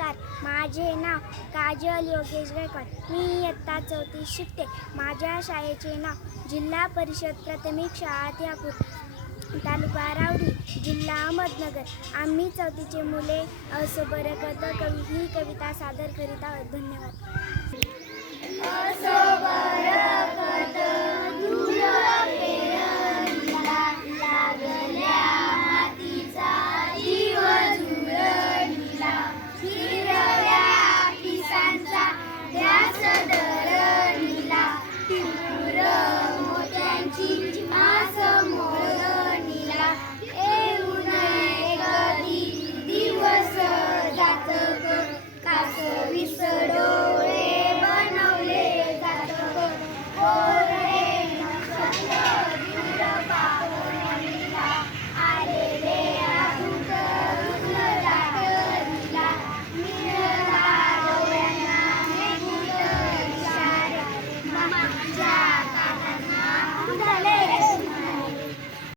नमस्कार, माझे नाव काजल योगेश गायकवाड. मी इयत्ता 4थीत शिकते. माझ्या शाळेचे नाव जिल्हा परिषद प्राथमिक शाळा त्यापूर, तालुका रावरी, जिल्हा अहमदनगर. आम्ही 4थीचे मुले असो बरं कवी ही कविता सादर करीत आहोत. धन्यवाद.